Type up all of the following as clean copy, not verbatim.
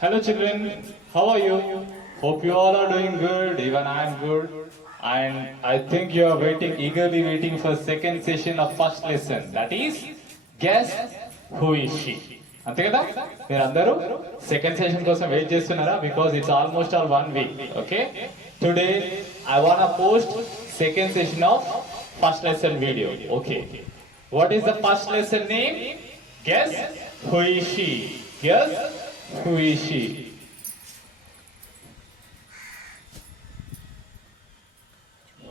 Hello children, how are you? Hope you all are doing good, even I am good. And I think you are eagerly waiting for second session of first lesson. That is, guess who is she? అంతే కదా మీరు అందరూ second session కోసం వెయిట్ చేస్తున్నారా because it's almost all 1 week. Okay today I want post second session of first lesson video. Okay what is the first lesson name? Guess who is she. Guess who is she?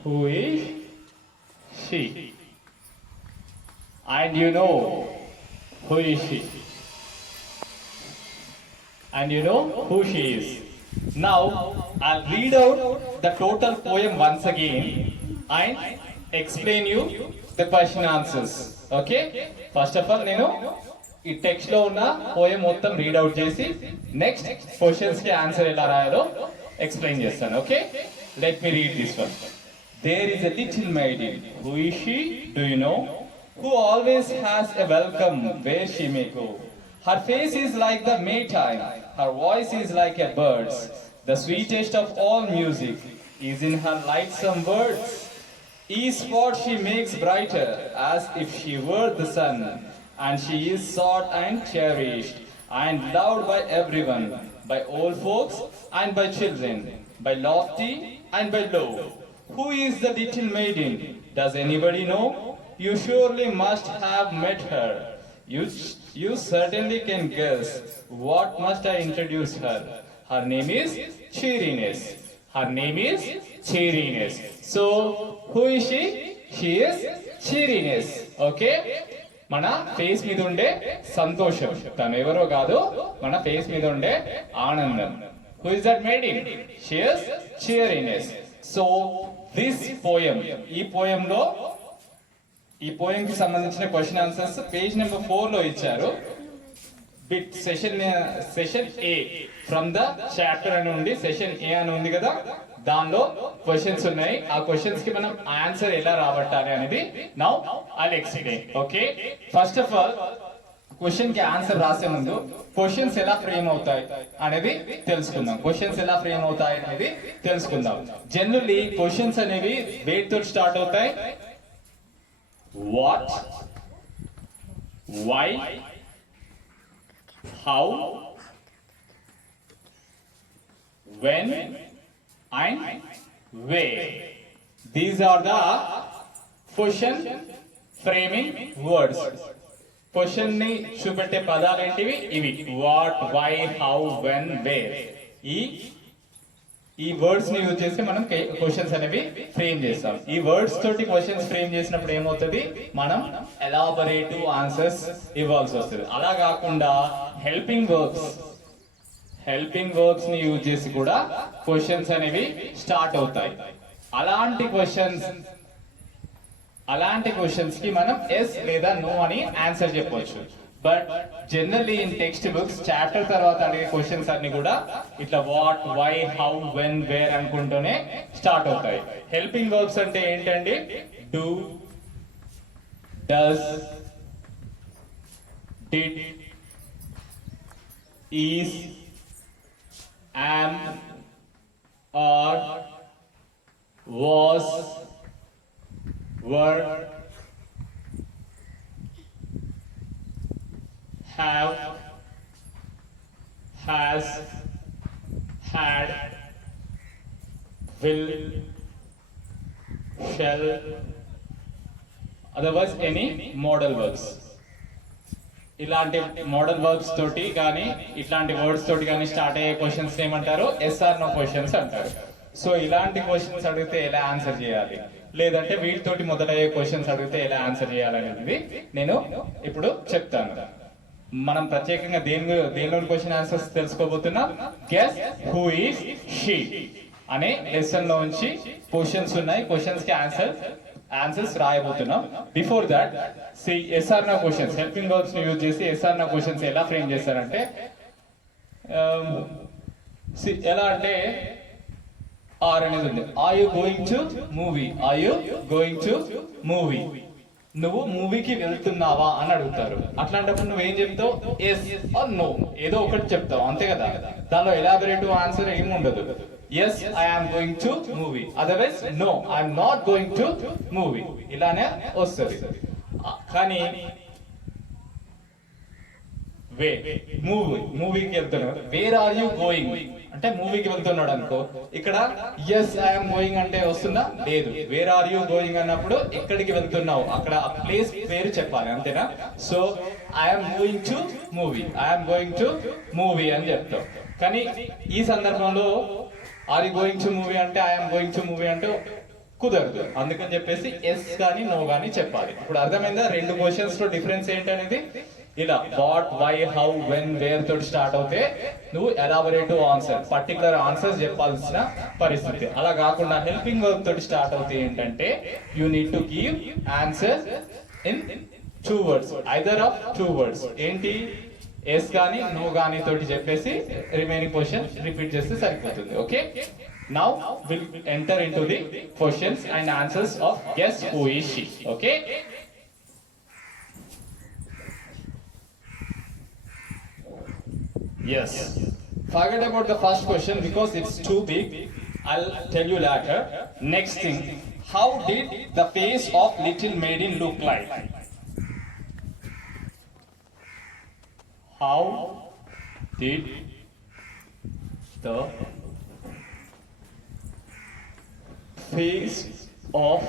Who is she? And you know who is she? And you know who she is. Now I'll read out the total poem once again and explain you the question answers. Okay? First of all, నేను ఈ టెక్స్ట్ లో ఉన్న poem మొత్తం read out చేసి next questions కి answer ఎలా రాయాలో explain చేస్తాను. Okay, let me read this one. There is a little maiden. Who is she? Do you know? Who always has a welcome where she may go. Her face is like the Maytime. Her voice is like a bird's. The sweetest of all music is in her lightsome words. Each spot she makes brighter as if she were the sun. And she is sought and cherished and loved by everyone, by old folks and by children, by lofty and by low. Who is the little maiden? Does anybody know? You surely must have met her. You certainly can guess. What must I introduce her? Her name is Cheeriness. Her name is Cheeriness. So, who is she? She is Cheeriness. Okay? మన ఫేస్ మీద ఉండే సంతోషం, తను ఎవరో కాదు, మన ఫేస్ మీద ఉండే ఆనందం. Who is that maiden? She is cheeriness. So this poem, ఈ పోయం కి సంబంధించిన క్వశ్చన్ ఆన్సర్స్ పేజ్ నెంబర్ 4 లో ఇచ్చారు. Bit session A from the chapter అని ఉంది, సెషన్ ఏ అని ఉంది కదా, దానిలో క్వశ్చన్స్ ఉన్నాయి. ఆ క్వశ్చన్స్ కి మనం ఆన్సర్ ఎలా రాబట్టాలి అనేది now I will explain. Okay, first of all question కి ఆన్సర్ రాసే ముందు క్వశ్చన్స్ ఎలా ఫ్రేమ్ అవుతాయి అనేది తెలుసుకుందాం. క్వశ్చన్స్ ఎలా ఫ్రేమ్ అవుతాయి అనేది తెలుసుకుందాం. జనరల్లీ క్వశ్చన్స్ అనేవి వేట్ తో స్టార్ట్ అవుతాయి. What, why, how, when and where. These are the question framing words. Question ని చూపెట్టే పదాలు ఏంటివి? ఇవి what, why, how, when, where. ఈ వర్డ్స్ ని యూజ్ చేసి మనం క్వశ్చన్స్ అనేవి ఫ్రేమ్ చేస్తాం. ఈ వర్డ్స్ తోటి క్వశ్చన్స్ ఫ్రేమ్ చేసినప్పుడు ఏమవుతుంది, మనం ఎలాబరేటివ్ ఆన్సర్స్ ఇవ్వాల్సి వస్తుంది. అలా కాకుండా హెల్పింగ్ వర్బ్స్ ని యూజ్ చేసి కూడా క్వశ్చన్స్ అనేవి స్టార్ట్ అవుతాయి. అలాంటి క్వశ్చన్స్ కి మనం ఎస్ లేదా నో అని ఆన్సర్ చెప్పవచ్చు. But generally in text books chapter తర్వాత అడిగే క్వశ్చన్స్ అన్ని కూడా ఇట్లా what, why, how, when, where అనుకుంటూనే స్టార్ట్ అవుతాయి. హెల్పింగ్ వర్బ్స్ అంటే ఏంటండి? Do, does, did, is, am, are, was, were, have, has, had, will, shall, otherwise any modal verbs. ఇలాంటి మోడల్ వర్బ్స్ తోటి కానీ ఇట్లాంటి వర్డ్స్ తోటి కానీ స్టార్ట్ అయ్యే క్వశ్చన్స్ ఏమంటారు? ఎస్ఆర్ నో క్వశ్చన్స్ అంటారు. సో ఇలాంటి క్వశ్చన్స్ అడిగితే ఎలా ఆన్సర్ చేయాలి, లేదంటే వీటితోటి మొదలయ్యే క్వశ్చన్స్ అడిగితే ఎలా ఆన్సర్ చేయాలనేది నేను ఇప్పుడు చెప్తాను. మనం ప్రత్యేకంగా దేనిలోని క్వశ్చన్ ఆన్సర్స్ తెలుసుకోబోతున్నాం. గెస్ హూ ఈస్ షీ అనే లెసన్ లో నుంచి క్వశ్చన్స్ ఉన్నాయి. క్వశ్చన్స్ కి ఆన్సర్స్ రాయబోతున్నాం. Before that yes or no questions, helping verbs ని యూజ్ చేసి ఎస్ఆర్ నా క్వశ్చన్స్ ఎలా ఫ్రేమ్ చేస్తారంటే ఎలా అంటే ఆర్ అనేది ఉంది. Are you going to movie? Are you going to movie? నువ్వు మూవీకి వెళ్తున్నావా అని అడుగుతారు. అట్లాంటప్పుడు నువ్వేం చెప్తావు? ఎస్ ఆర్ నో, ఏదో ఒకటి చెప్తావు, అంతే కదా. దానిలో ఎలాబరేటివ్ ఆన్సర్ ఏమి ఉండదు. Yes I am going to movie, otherwise no I'm not going to movie, ఇలానే వస్తుంది. కానీ మూవీకి వెళ్తున్నాడు, వేర్ ఆర్ యూ గోయింగ్ అంటే మూవీకి వెళ్తున్నాడు అనుకో, ఇక్కడ ఎస్ ఐఎమ్ గోయింగ్ అంటే వస్తుందా? లేదు. వేర్ ఆర్ యూ గోయింగ్ అన్నప్పుడు ఎక్కడికి వెళ్తున్నావు, అక్కడ ప్లేస్ పేరు చెప్పాలి, అంతేనా. So I'm going to movie, I'm going to movie అని చెప్తావు. కానీ ఈ సందర్భంలో are you going to movie అంటే ఐఎమ్ గోయింగ్ టు మూవీ అంటే కుదరదు. అందుకని చెప్పేసి ఎస్ కానీ నో కానీ చెప్పాలి. ఇప్పుడు అర్థమైందా రెండు క్వశ్చన్స్ లో డిఫరెన్స్ ఏంటనేది? ఇలా what, why, how, when, where తోటి స్టార్ట్ అవుతే నువ్వు ఎలాబరేటివ్ ఆన్సర్, పర్టికులర్ ఆన్సర్స్ చెప్పాల్సిన పరిస్థితి. అలా కాకుండా హెల్పింగ్ వర్బ్ తోటి స్టార్ట్ అవుతే ఏంటంటే you need to give answer in 2 words, either of 2 words. ఏంటి? ఎస్ కానీ నో కానీ తోటి చెప్పేసి రిమైనింగ్ క్వశ్చన్ రిపీట్ చేస్తే సరిపోతుంది. Okay, now will enter into the questions and answers of guess who is she. Okay, yes, forget about the first question because it's too big. I'll tell you later. Next thing, how did the face of little maiden look like? How did the face of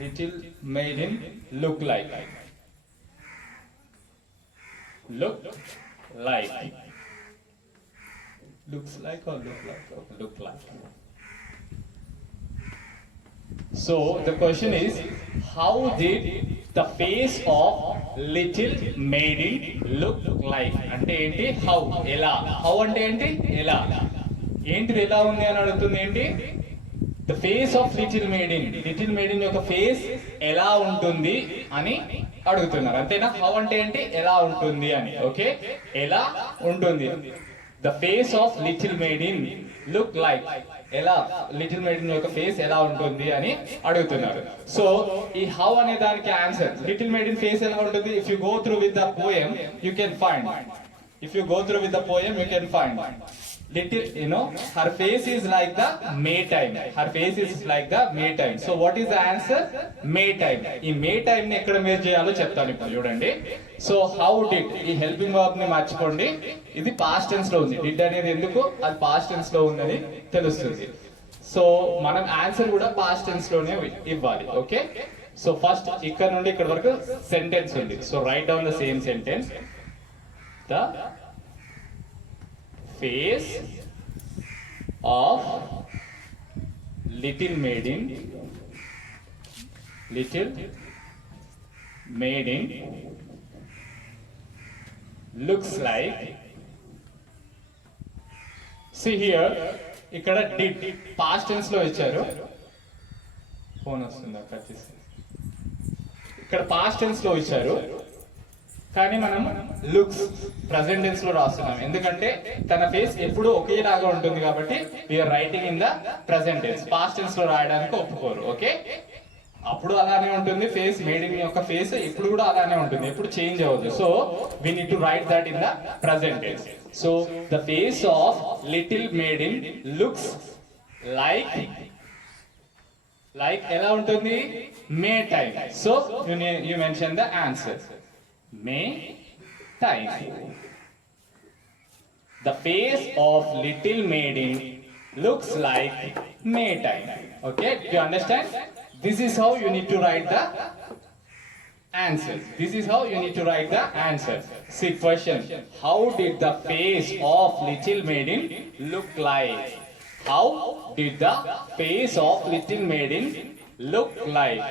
little maiden look like? Looks like or look like? So the question is, how did the face of little maiden look like? అంటే ఏంటి? How, ఎలా. How అంటే ఏంటి? ఎలా. ఏంటిది ఎలా ఉంది అని అడుగుతుంది. ఏంటి? The face of little maiden యొక్క ఫేస్ ఎలా ఉంటుంది అని అడుగుతున్నారు, అంతేనా. హౌ అంటే ఏంటి? ఎలా ఉంటుంది అని. ఓకే, ఎలా ఉంటుంది. The face of little maiden look like, ఎలా లిటిల్ మెయిడెన్ యొక్క ఫేస్ ఎలా ఉంటుంది అని అడుగుతున్నారు. సో ఈ హౌ అనే దానికి ఆన్సర్, లిటిల్ మెయిడెన్ ఫేస్ ఎలా ఉంటుంది, if you go through with the poem you can find. Little, her face is like the Maytime. So what is the answer? Maytime. ఈ Maytime ని ఎక్కడ మీరు చేయాలో చెప్తాను ఇప్పుడు చూడండి. సో how did, ఈ హెల్పింగ్ వర్బ్ ని మర్చిపోండి, ఇది పాస్ట్ టెన్స్ లో ఉంది. డిడ్ అనేది ఎందుకు? అది పాస్ట్ టెన్స్ లో ఉందని తెలుస్తుంది. సో మనం ఆన్సర్ కూడా పాస్ట్ టెన్స్ లోనే ఇవ్వాలి. ఓకే, సో ఫస్ట్ ఇక్కడ నుండి ఇక్కడ వరకు సెంటెన్స్ ఉంది. So right down the same sentence. The face of little maiden looks like. See here, ఇక్కడ did past tense లో ఇచ్చారు. ఫోన్ వస్తుందా? కట్ చేసి. ఇక్కడ past tense లో ఇచ్చారు, కానీ మనం లుక్స్ ప్రెసెంట్ టెన్స్ లో రాస్తున్నాం. ఎందుకంటే తన ఫేస్ ఎప్పుడు ఒకేలాగా ఉంటుంది కాబట్టి we're writing in the present tense. Past tense లో రాయడానికి ఒప్పుకోరు. ఓకే, అప్పుడు అలానే ఉంటుంది ఫేస్, మెయిడెన్ యొక్క ఫేస్ ఇప్పుడు కూడా అలానే ఉంటుంది, ఎప్పుడు చేంజ్ అవ్వదు. So we need to write that in the present tense. So the face of little maiden looks like ఎలా ఉంటుంది? May time. So you mention the answer. May time. The face of little maiden looks like May time. Okay, do you understand? This is how you need to write the answer. See question. How did the face of little maiden look like? How did the face of little maiden look like?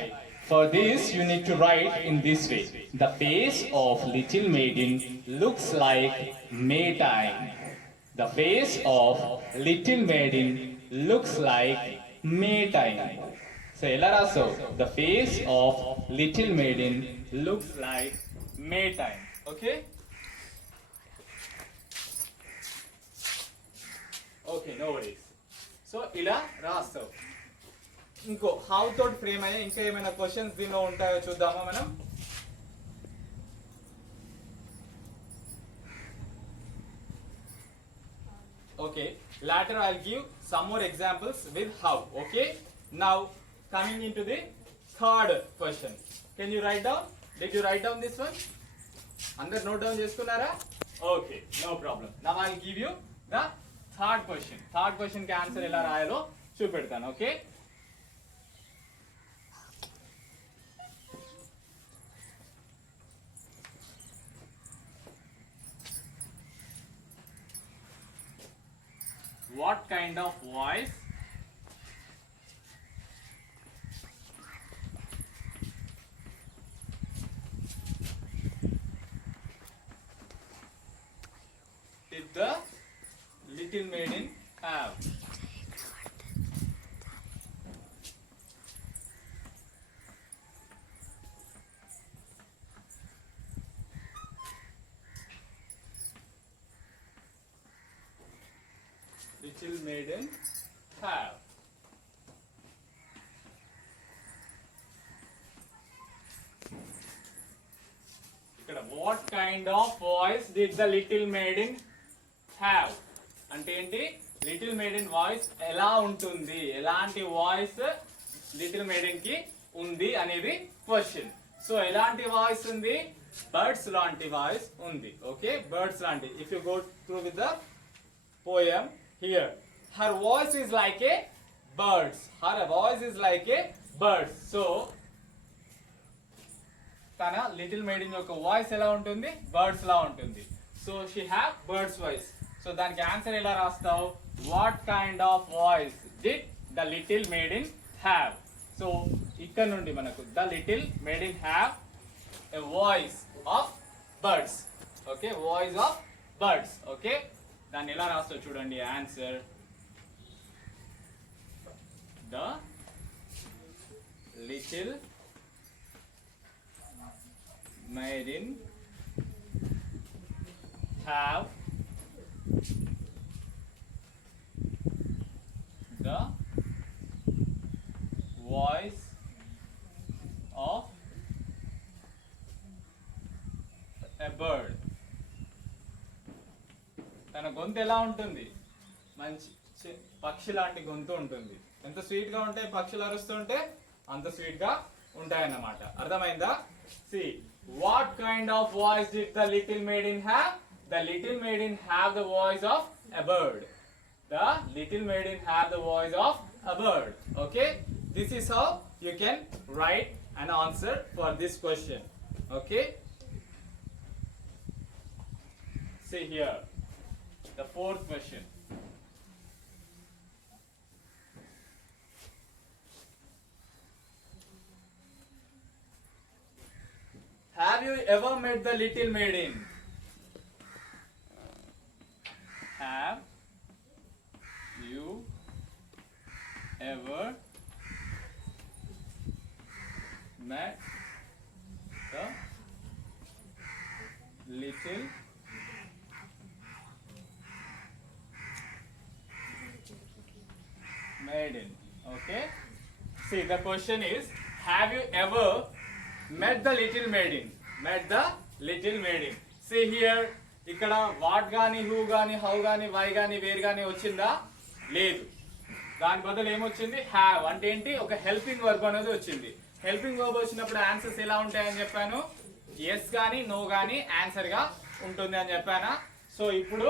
For this you need to write in this way. The face of little maiden looks like Maytime. The face of little maiden looks like Maytime. So ela raso, the face of little maiden looks like Maytime. Okay, okay no worries. So ఇలా రాస్తావు. ఇంకో హౌ తోటి ఫ్రేమ్ అయ్యే ఇంకా ఏమైనా క్వశ్చన్స్ దీనిలో ఉంటాయో చూద్దామా మనం. Okay, later I'll give some more examples with how. Okay, now coming into the third question. Can you write down? Did you write down this one? Under note down చేసుకున్నారా? Okay, no problem. Now I'll give you the third question. Third question కి answer ఎలా రాయాలో చూపెడతాను. Okay, what kind of voice did the little maiden have? Little maiden have. ఇక్కడ what kind of voice did the little maiden have అంటే ఏంటి, little maiden voice ఎలా ఉంటుంది, ఎలాంటి వాయిస్ లిటిల్ మేడెన్ కి ఉంది అనేది క్వశ్చన్. సో ఎలాంటి వాయిస్ ఉంది, బర్డ్స్ లాంటి వాయిస్ ఉంది. ఓకే, బర్డ్స్ లాంటి. If you go through with the poem here, her voice is like a bird's. Her voice is like a bird's. So తన లిటిల్ మేడెన్ యొక్క వాయిస్ ఎలా ఉంటుంది, బర్డ్స్ లా ఉంటుంది. So she have birds voice. So దానికి answer ఎలా రాస్తావు, what kind of voice did the little maiden have. So ఇక్కడ నుండి మనకు the little maiden have a voice of birds. Okay, voice of birds. Okay, దాన్ని ఎలా రాస్తావు చూడండి answer. The little maiden have the voice of a bird. తన గొంతు ఎలా ఉంటుంది, మంచి పక్షి లాంటి గొంతు ఉంటుంది. ఎంత స్వీట్ గా ఉంటాయి పక్షులు అరుస్తుంటే అంత స్వీట్ గా ఉంటాయన్నమాట. అర్థమైందా? See, what kind of voice did the little maiden have? The little maiden have the voice of a bird. The little maiden have the voice of a bird. Okay, this is how you can write an answer for this question. Okay, see here the fourth question. Have you ever met the little maiden? Have you ever met the little maiden? Okay, see the question is, have you ever met the little maiden? Met the little maiden. See here, ఇక్కడ వాట్ గాని, హూ గాని, హౌ గాని, వై గాని, వేర్ గాని వచ్చిందా? లేదు. దాని బదులు ఏమొచ్చింది, హ్యావ్. అంటే ఏంటి, ఒక హెల్పింగ్ వర్బ్ అనేది వచ్చింది. హెల్పింగ్ వర్బ్ వచ్చినప్పుడు ఆన్సర్స్ ఎలా ఉంటాయని చెప్పాను, ఎస్ గాని నో గాని ఆన్సర్ గా ఉంటుంది అని చెప్పానా. సో ఇప్పుడు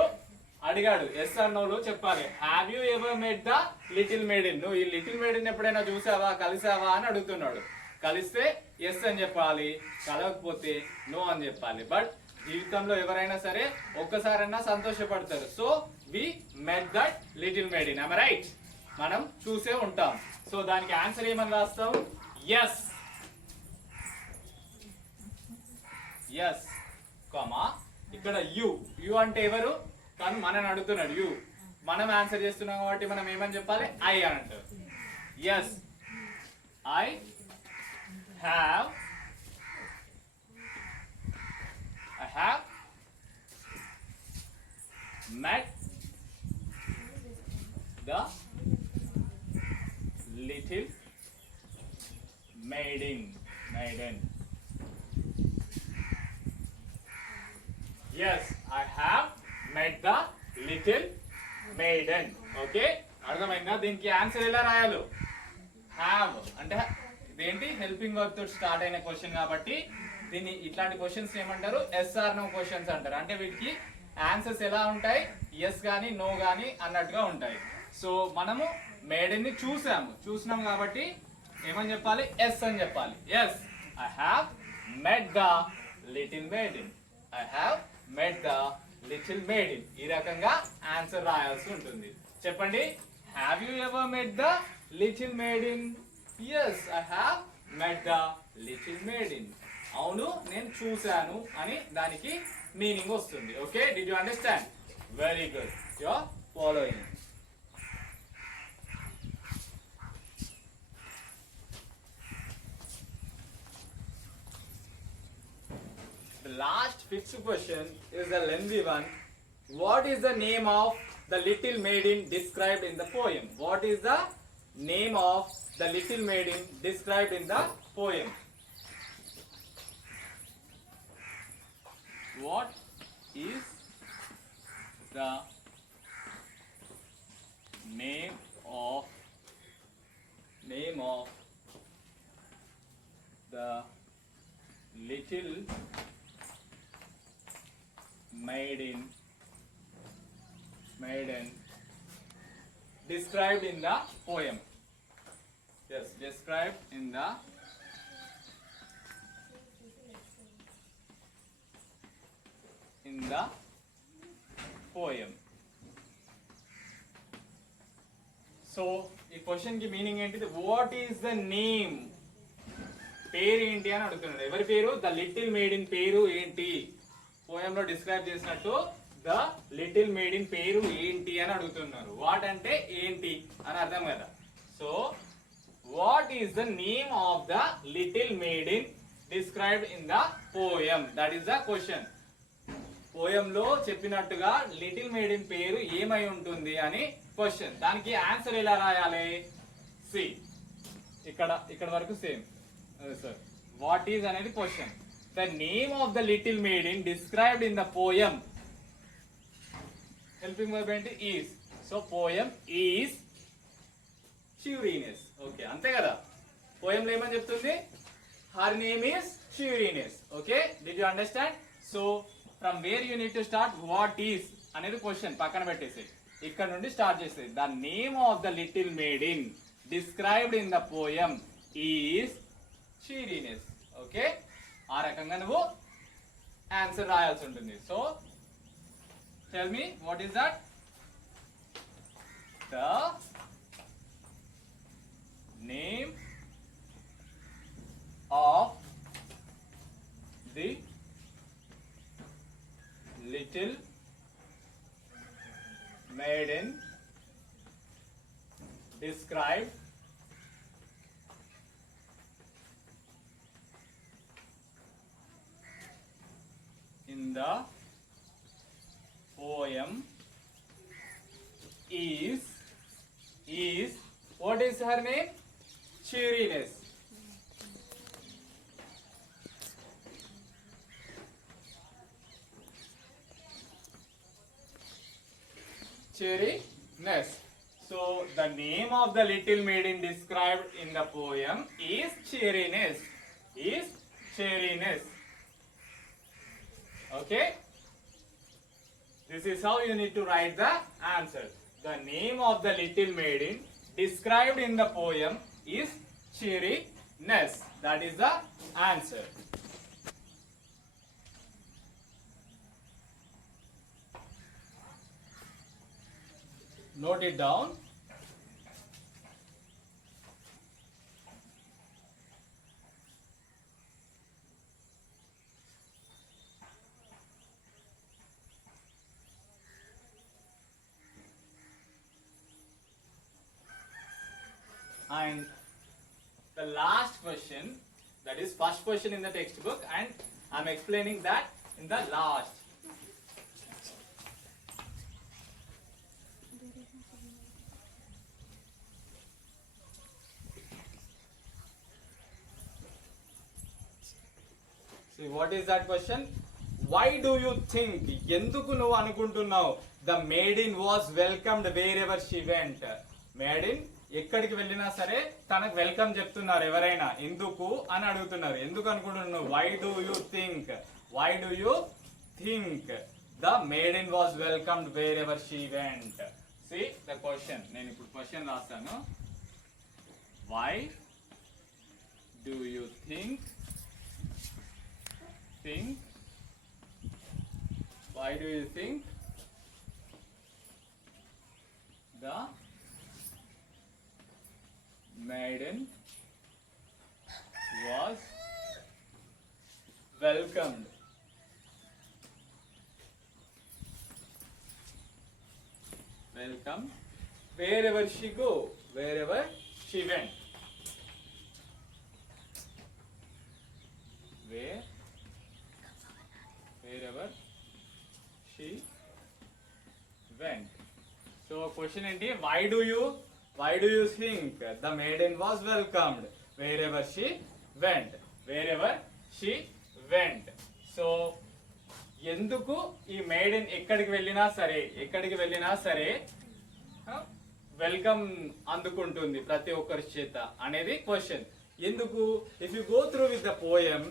అడిగాడు ఎస్ ఆర్ నోలో చెప్పాలి. Have you ever met the little maiden? నువ్వు ఈ లిటిల్ మేడెన్ ఎప్పుడైనా చూసావా, కలిసావా అని అడుగుతున్నాడు. కలిస్తే ఎస్ అని చెప్పాలి, కలవకపోతే నో అని చెప్పాలి. బట్ జీవితంలో ఎవరైనా సరే ఒక్కసారైనా సంతోషపడతారు. So we met that little maiden. I right? మనం చూసే ఉంటాం. సో దానికి ఆన్సర్ ఏమని రాస్తాం, ఎస్. ఎస్ కామా ఇక్కడ యు. యు అంటే ఎవరు, కానీ మనని అడుగుతున్నాడు యు. మనం ఆన్సర్ చేస్తున్నాం కాబట్టి మనం ఏమని చెప్పాలి, ఐ అని అంటారు. Yes, I have met The little maiden. Yes, I have met the little maiden. Okay, అర్థమైందా? దీనికి ఆన్సర్ ఎలా రాయాలో? హ్యావ్ అంటే ఇదేంటి హెల్పింగ్ వర్బ్ తోటి స్టార్ట్ అయిన క్వశ్చన్ కాబట్టి దీన్ని ఇట్లాంటి క్వశ్చన్స్ ఏమంటారు? ఎస్ఆర్ నో క్వశ్చన్స్ అంటారు. అంటే వీటికి ఆన్సర్స్ ఎలా ఉంటాయి? ఎస్ గానీ నో గానీ అన్నట్టుగా ఉంటాయి. సో మనము మేడెన్ ని చూసినాం కాబట్టి ఏమని చెప్పాలి? ఎస్ అని చెప్పాలి. Yes, I have met the little maiden. I have met the little maiden. ఈ రకంగా ఆన్సర్ రాయాల్సి ఉంటుంది. చెప్పండి, have you ever met the little maiden? Yes, I have met the little maiden. అవును, నేను చూశాను అని దానికి మీనింగ్ వస్తుంది. Okay, did you understand? Very good, you are following. The last fifth question is a lengthy one. What is the name of the little maiden described in the poem? What is the name of the little maiden described in the poem? What is the name of the little maiden described in the poem? Yes, described in the poem. So ఈ క్వశ్చన్ కి మీనింగ్ ఏంటిది? What is the name, పేరు ఏంటి అని అడుగుతున్నాడు. ఎవరి పేరు? The little made in పేరు ఏంటి? పోయంలో డిస్క్రైబ్ చేసినట్టు ద లిటిల్ మేడిన్ పేరు ఏంటి అని అడుగుతున్నారు. వాట్ అంటే ఏంటి అని అర్థం కదా. So what is the name of the little maiden described in the poem? That is the question. పోయంలో చెప్పినట్టుగా లిటిల్ మేడిన్ పేరు ఏమై ఉంటుంది అని క్వశ్చన్. దానికి ఆన్సర్ ఎలా రాయాలి? సి, ఇక్కడ వరకు సేమ్ సార్. వాట్ ఈజ్ అనేది question. The name of the little maiden described in the poem. Helping verb ఏంటి? Is. So poem is cheeriness. Okay, అంతే కదా. పోయంలో ఏమని చెప్తుంది? Her name is cheeriness. Okay, did you understand? So from where you need to start? What is అనేది question పక్కన పెట్టేసి ఇక్కడ నుండి స్టార్ట్ చేసేది. The name of the little maiden described in the poem is cheeriness. Okay, ఆ రకంగా నువ్వు ఆన్సర్ రాయాల్సి ఉంటుంది. So tell me, what is that? The name of the little maiden described in the poem is what is her name? Cheeriness. Cheeriness. So the name of the little maiden described in the poem is cheeriness. Okay, this is how you need to write the answer. The name of the little maiden described in the poem is cheeriness. That is the answer. Note it down. And the last question, that is first question in the textbook, and I am explaining that in the last. See, what is that question? Why do you think? ఎందుకు నువ్వు అనుకుంటున్నావు? The maiden was welcomed wherever she went. Maiden ఎక్కడికి వెళ్ళినా సరే తనకు వెల్కమ్ చెప్తున్నారు ఎవరైనా. ఎందుకు అని అడుగుతున్నారు. ఎందుకు అనుకుంటున్నావు? Why do you think? Why do you think the maiden was welcomed wherever she went? See the question. నేను ఇప్పుడు క్వశ్చన్ రాస్తాను. Why do you think why do you think the maiden was welcomed wherever she went? Wherever she went. So question ఏంటి? Why do you think the maiden was welcomed wherever she went? Wherever she went. So ఎందుకు ఈ maiden ఎక్కడికి వెళ్ళినా సరే వెల్కమ్ అందుకుంటుంది ప్రతి ఒక్కరి చేత అనేది క్వశ్చన్. ఎందుకు? If you go through with the poem,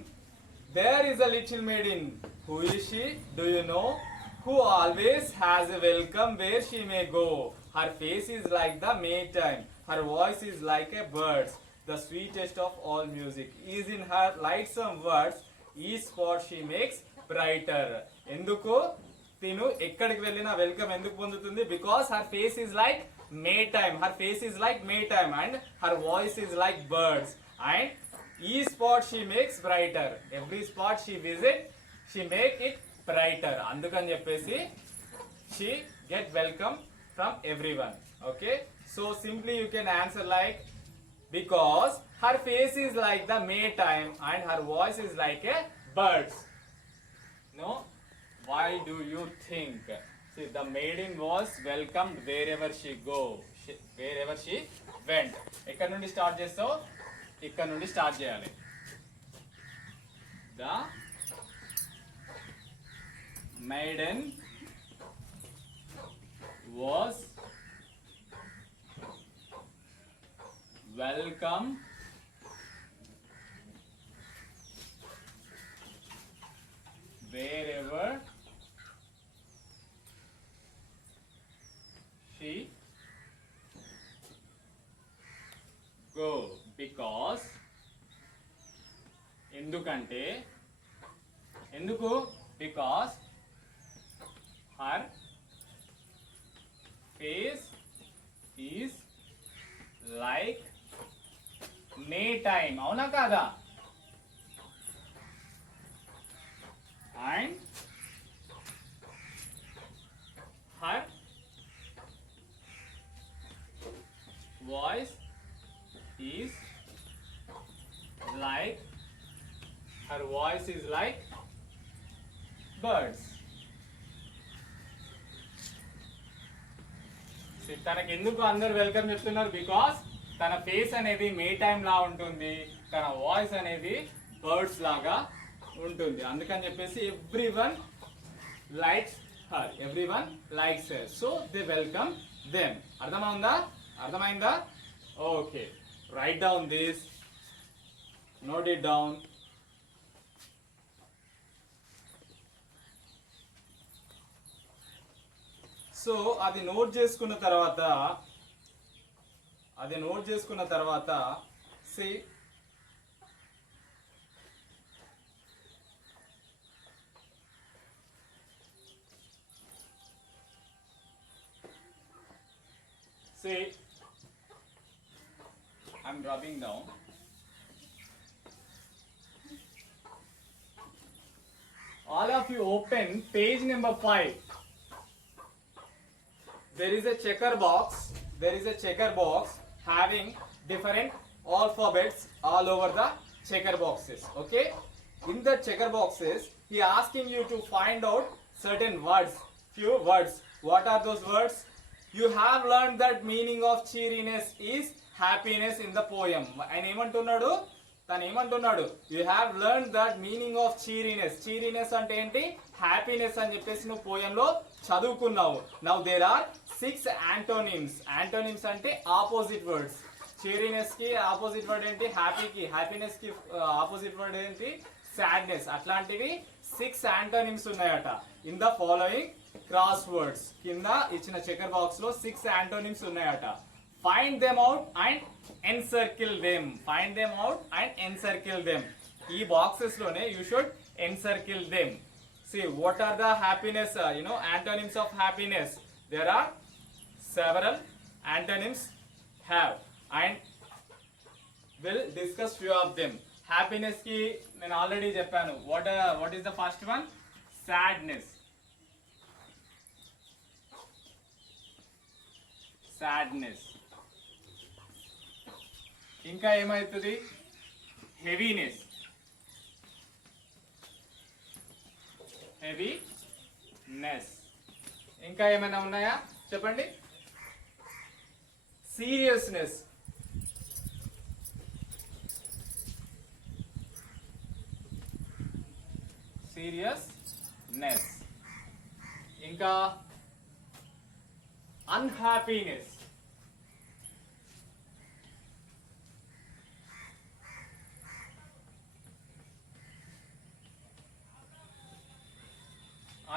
there is a little maiden. Who is she? Do you know? Who always has a welcome where she may go. Her face is like the Maytime. Her voice is like a bird's. The sweetest of all music is in her lightsome words. Each spot she makes brighter. ఎందుకు తిను ఎక్కడికి వెళ్ళినా వెల్కమ్ ఎందుకు పొందుతుంది? Because her face is like Maytime. Her face is like Maytime and her voice is like birds. And each spot she makes brighter. Every spot she visit, she make it brighter. అందుకని చెప్పేసి she get welcome from everyone. Okay, so simply you can answer like, because her face is like the Maytime and her voice is like a bird's. No, why do you think? See, the maiden was welcomed wherever she went. ఎక్కడ నుండి స్టార్ట్ చేస్తావు? ఇక్కడ నుండి స్టార్ట్ చేయాలి. The maiden was welcome wherever she go. Because ఎందుకు? Because her face is like Maytime. అవునా కాదా? And her voice is like birds. తనకి ఎందుకు అందరు వెల్కమ్ చెప్తున్నారు? బికాస్ తన ఫేస్ అనేది మే టైమ్ లా ఉంటుంది, తన వాయిస్ అనేది బర్డ్స్ లాగా ఉంటుంది. అందుకని చెప్పేసి everyone likes her, so they welcome them. అర్థమైందా? Okay, right down this, note it down. So అది నోట్ చేసుకున్న తర్వాత see I'm rubbing down. All of you open page number 5. There is a checker box having different alphabets all over the checker boxes. Okay, in the checker boxes he asking you to find out certain words, few words. What are those words? You have learned that meaning of cheeriness is happiness in the poem. And ఏమంటున్నాడు? తను ఏమంటున్నాడు, you have learn that meaning of cheeriness. Cheeriness అంటే ఏంటి, happiness అని చెప్పేసి నువ్వు పోయంలో చదువుకున్నావు. Now there are 6 antonyms. Antonyms అంటే ఆపోజిట్ వర్డ్స్. చీరీనెస్ కి ఆపోజిట్ వర్డ్ ఏంటి, హ్యాపీకి. హ్యాపీనెస్ కి ఆపోజిట్ వర్డ్ ఏంటి, సాడ్నెస్. అట్లాంటివి 6 యాంటోనిమ్స్ ఉన్నాయట. In the following cross words, కింద ఇచ్చిన చెకర్ బాక్స్ లో 6 యాంటోనిమ్స్ ఉన్నాయట. Find them out and encircle them. Find them out and encircle them. ఈ boxes లోనే you should encircle them. See, what are the happiness, antonyms of happiness? There are several antonyms have, and we'll discuss few of them. Happiness కి నేను ఆల్రెడీ చెప్పాను. What is the first one? Sadness. Sadness. ఇంకా ఏమవుతుంది, heaviness. Heaviness. ఇంకా ఏమైనా ఉన్నాయా చెప్పండి. Seriousness. Seriousness. ఇంకా unhappiness.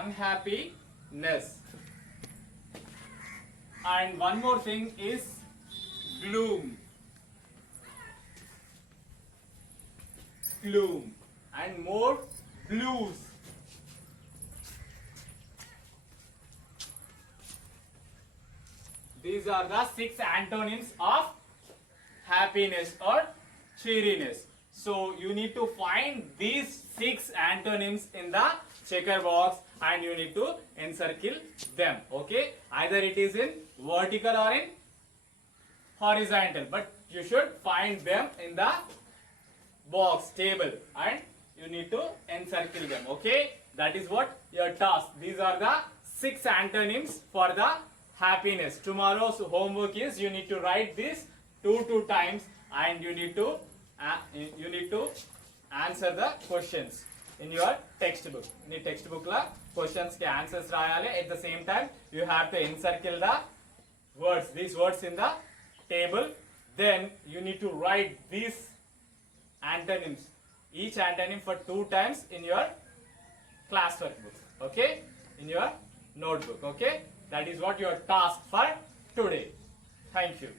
Unhappiness. And one more thing is gloom. Gloom. And more blues. These are the 6 antonyms of happiness or cheeriness. So you need to find these 6 antonyms in the checker box and you need to encircle them. Okay, either it is in vertical or in horizontal, but you should find them in the box table and you need to encircle them. Okay, that is what your task. These are the 6 antonyms for the happiness. Tomorrow's homework is you need to write this 2 times and you need to answer the questions in your textbook. In textbook la questions ke answers rayale. At the same time you have to encircle the words, these words in the table. Then you need to write these antonyms, each antonym for 2 times in your classwork book. Okay, in your notebook. Okay, that is what your task for today. Thank you.